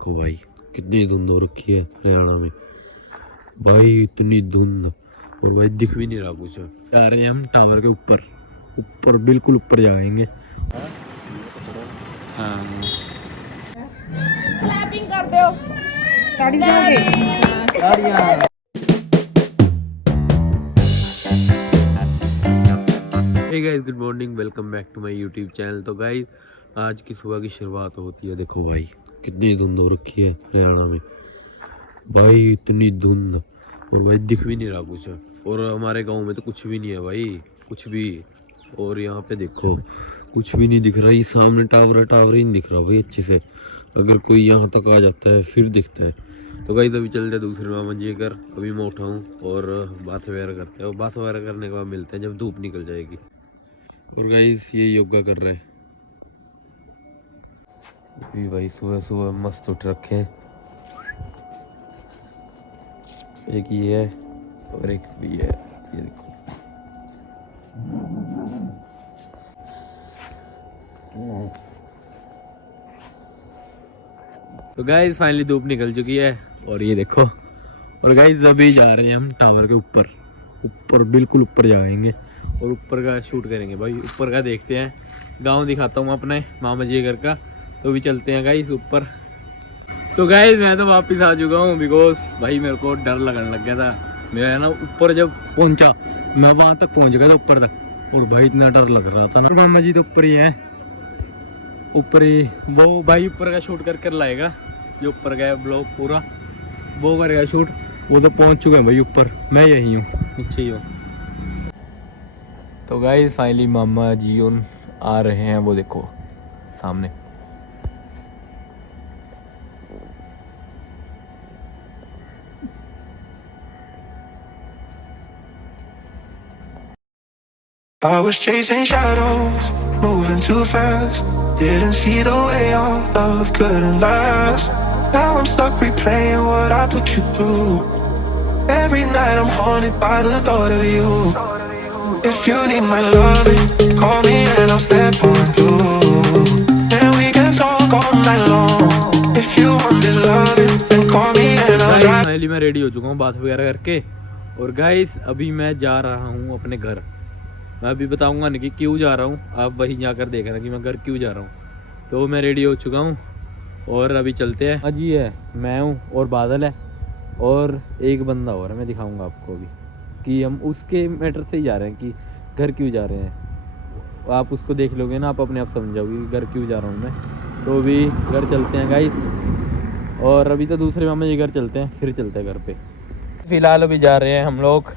देखो भाई कितनी धुंध हो रखी है हरियाणा में भाई, इतनी धुंध। और भाई दिख भी नहीं रहा कुछ। जा रहे हैं हम टावर के ऊपर, ऊपर बिल्कुल ऊपर जाएंगे। हाँ क्लैपिंग कर दो। ताड़ियां। Hey guys, good morning, welcome back to my YouTube channel. तो गाइस आज की सुबह की शुरुआत होती है। देखो भाई कितनी धुंध हो रखी है हरियाणा में भाई, इतनी धुंध। और भाई दिख भी नहीं रहा कुछ। और हमारे गांव में तो कुछ भी नहीं है भाई, कुछ भी। और यहाँ पे देखो कुछ भी नहीं दिख रहा। ये सामने टावर है, टावर ही नहीं दिख रहा भाई अच्छे से। अगर कोई यहाँ तक आ जाता है फिर दिखता है। तो गाइस अभी चलते हैं दूसरे मामा जी घर। अभी मैं उठाऊँ और बात वगैरह करते हैं, और बात वगैरह करने के बाद मिलते हैं जब धूप निकल जाएगी। और गाइस ये योगा कर रहा है अभी भाई, सुबह सुबह मस्त उठ रखे हैं। एक ये है और एक भी है, ये देखो। तो गाइस फाइनली धूप निकल चुकी है और ये देखो। और गाइस अभी जा रहे हैं हम टावर के ऊपर, ऊपर बिल्कुल ऊपर जाएंगे और ऊपर का शूट करेंगे भाई। ऊपर का देखते हैं, गांव दिखाता हूँ अपने मामा जी घर का। तो भी चलते हैं गाइस ऊपर। तो गाइस मैं तो वापस आ चुका हूँ, बिकॉज भाई मेरे को डर लगने लग गया था। मेरा है ना, ऊपर जब पहुंचा मैं वहां तक पहुंच गया था ऊपर तक, और भाई इतना डर लग रहा था ना। मामा जी तो ऊपर ही है, ऊपर ही। वो भाई ऊपर का शूट कर लाएगा, जो ऊपर गया ब्लॉग पूरा वो करेगा शूट। वो तो पहुंच चुके हैं भाई ऊपर, मैं यही हूँ, नीचे ही हूँ। तो गाइस फाइनली मामा जी उन आ रहे हैं, वो देखो सामने। I was chasing shadows, moving too fast. Didn't see the way our love couldn't last. Now I'm stuck replaying what I put you through. Every night I'm haunted by the thought of you. If you need my loving, call me and I'll step on through. And we can talk all night long. If you want this loving, then call me and I'll drive. Finally मैं ready हो चुका हूँ बात वगैरह करके। और guys अभी मैं जा रहा हूँ अपने घर। मैं अभी बताऊंगा नहीं कि क्यों जा रहा हूँ, आप वहीं जाकर देखना कि मैं घर क्यों जा रहा हूँ। तो मैं रेडी हो चुका हूँ और अभी चलते हैं। अजी है, मैं हूँ और बादल है और एक बंदा और है, मैं दिखाऊंगा आपको अभी कि हम उसके मैटर से ही जा रहे हैं कि घर क्यों जा रहे हैं। आप उसको देख लोगे ना, आप अपने आप समझ जाओगे कि घर क्यों जा रहा हूँ मैं। तो अभी घर चलते हैं गाइस। और अभी तो दूसरे मामा जी घर चलते हैं, फिर चलते हैं घर पे। फिलहाल अभी जा रहे हैं हम लोग,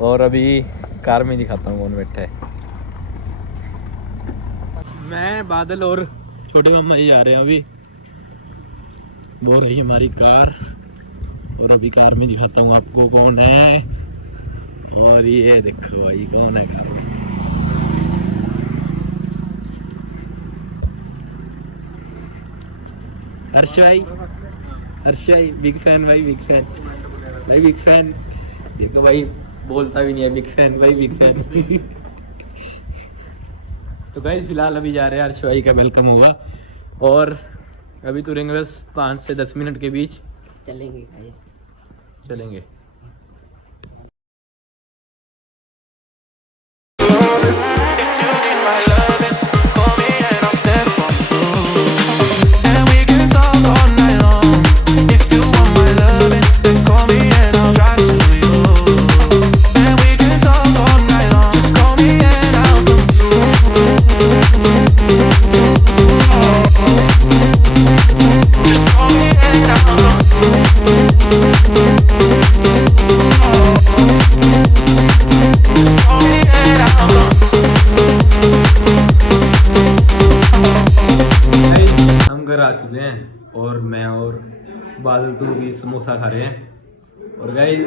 और अभी कार में दिखाता हूँ कौन बैठा है। मैं, बादल और छोटे मामा जी जा रहे हैं अभी। वो रही हमारी कार, और अभी कार में दिखाता हूँ आपको कौन है। और ये देखो भाई कौन है कार में। हर्ष भाई, हर्ष भाई बिग फैन भाई, बिग फैन भाई, बिग फैन। देखो भाई बोलता भी नहीं है, बिग फैन भाई, बिग फैन। तो गाइस फिलहाल अभी जा रहे हैं, हर्ष भाई का वेलकम होगा। और अभी तुरेंगे बस 5 से 10 मिनट के बीच चलेंगे भाई, चलेंगे। If you need my loving, call me and I'll step on through. And we can talk all night long. If you want my loving, then call me and I'll drive to you. And we can talk all night long. Just call me and I'll come through. Just call me and I'll come through. Just call me and I'll come through. हम घर आ चुके हैं और मैं और बादल तो भी समोसा खा रहे हैं। और गाइस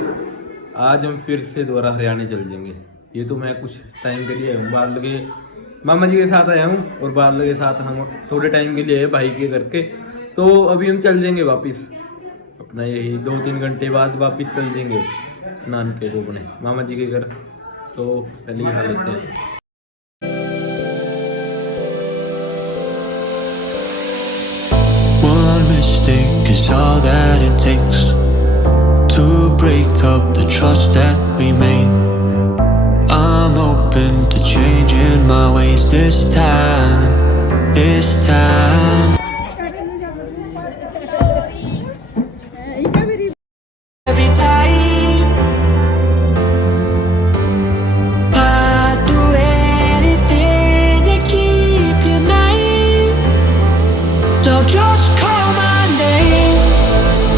आज हम फिर से दोबारा हरियाणा चल जाएंगे। ये तो मैं कुछ टाइम के लिए आया हूँ, बादल के मामा जी के साथ आया हूँ, और बादल के साथ हम थोड़े टाइम के लिए आए भाई के करके। तो अभी हम चल जाएंगे वापस अपना, यही 2-3 घंटे बाद वापस चल जाएंगे नानके को अपने मामा जी के घर। तो पहले ही खा लेते हैं। mistake is all that it takes to break up the trust that we made. I'm open to changing my ways this time. Every time I'd do anything to keep you mine. So just call my name,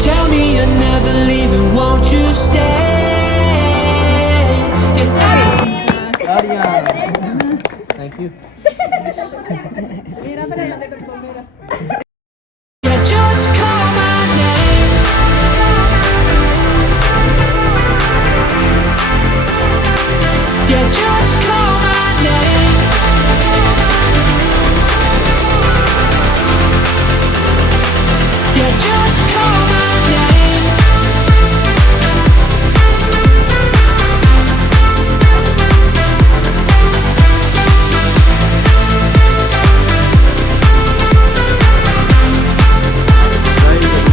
tell me you're never leaving, won't you stay? And thank you. yeah, just call my name. Yeah, just call my name. Yeah, just call my name.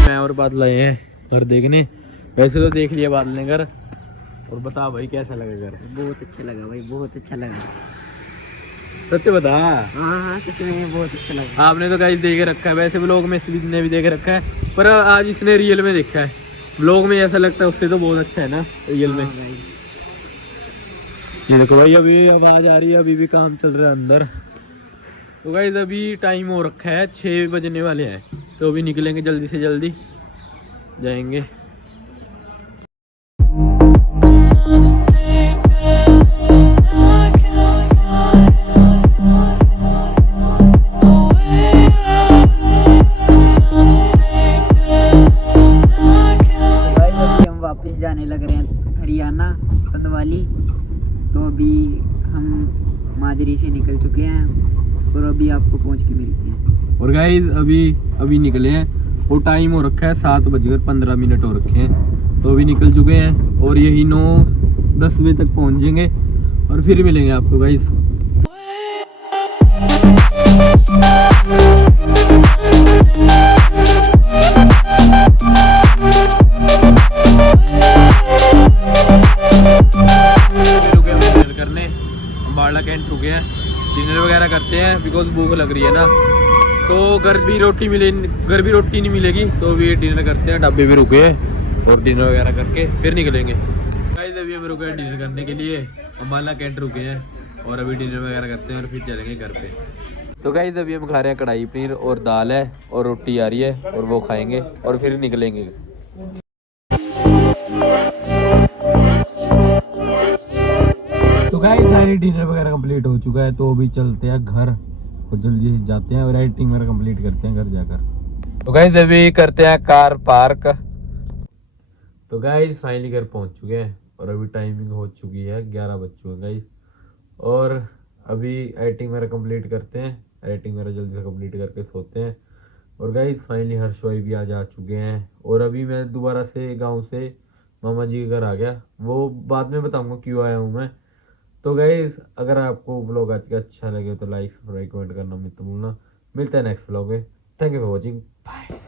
मैं और बादल आए हैं घर देखने। वैसे तो देख लिया बादल ने घर। और बता भाई कैसा लगा घर? बहुत अच्छा लगा भाई, बहुत अच्छा लगा। सच बता। हाँ सच में बहुत अच्छा लगा। आपने तो गाइस देख रखा है, वैसे व्लॉग में इसने ने भी देख रखा है, पर आज इसने रियल में देखा है। व्लॉग में ऐसा लगता है उससे तो बहुत अच्छा है ना रियल में। ये देखो भाई अभी आवाज आ रही है, अभी भी काम चल रहा है अंदर। तो गाइस अभी टाइम हो रखा है 6 बजने वाले हैं, तो अभी निकलेंगे जल्दी से जल्दी जाएंगे। हम वापस जाने लग रहे हैं हरियाणा कंदवाली। तो अभी हम माजरी से निकल चुके हैं और अभी आपको पहुंच के मिलते हैं। और गाइस अभी निकले हैं, वो टाइम हो रखा है 7:15 हो रखे हैं, तो अभी निकल चुके हैं और यही 9-10 बजे तक पहुंचेंगे और फिर मिलेंगे आपको गाइस। बाड़ा कैंट रुके हैं, डिनर वगैरह करते हैं बिकॉज भूख लग रही है ना। तो घर भी रोटी नहीं मिलेगी, तो अभी डिनर करते हैं। ढाबे भी रुके हैं और डिनर वगैरह करके फिर निकलेंगे। गाइस अभी हम रुके हैं डिनर करने के लिए, अम्बाला कैंट रुके हैं और अभी डिनर वगैरह करते हैं और फिर चलेंगे घर पे। तो गाइस अभी हम खा रहे हैं कढ़ाई पनीर और दाल है और रोटी आ रही है और वो खाएंगे और फिर निकलेंगे। तो गाइस सारी डिनर वगैरह कंप्लीट हो चुका है, तो अभी चलते हैं घर और जल्दी से जाते हैं और एडिटिंग वगैरह कंप्लीट करते हैं घर जाकर। तो गाइस अभी करते हैं कार पार्क। तो गाइस फाइनली घर पहुंच चुके हैं और अभी टाइमिंग हो चुकी है 11 बज चुके हैं गाइस। और अभी एडिटिंग वगैरह कंप्लीट करते हैं, एडिटिंग वगैरह जल्दी से कंप्लीट करके सोते हैं। और गाइस फाइनली हर्ष भाई भी आज आ चुके हैं और अभी मैं दोबारा से गाँव से मामा जी के घर आ गया, वो बाद में बताऊँगा क्यों आया हूँ मैं। तो गाइस अगर आपको व्लॉग आज का अच्छा लगे तो लाइक सब्सक्राइब कमेंट करना मत भूलना। मिलता है नेक्स्ट व्लॉग में। Thank you for watching, bye.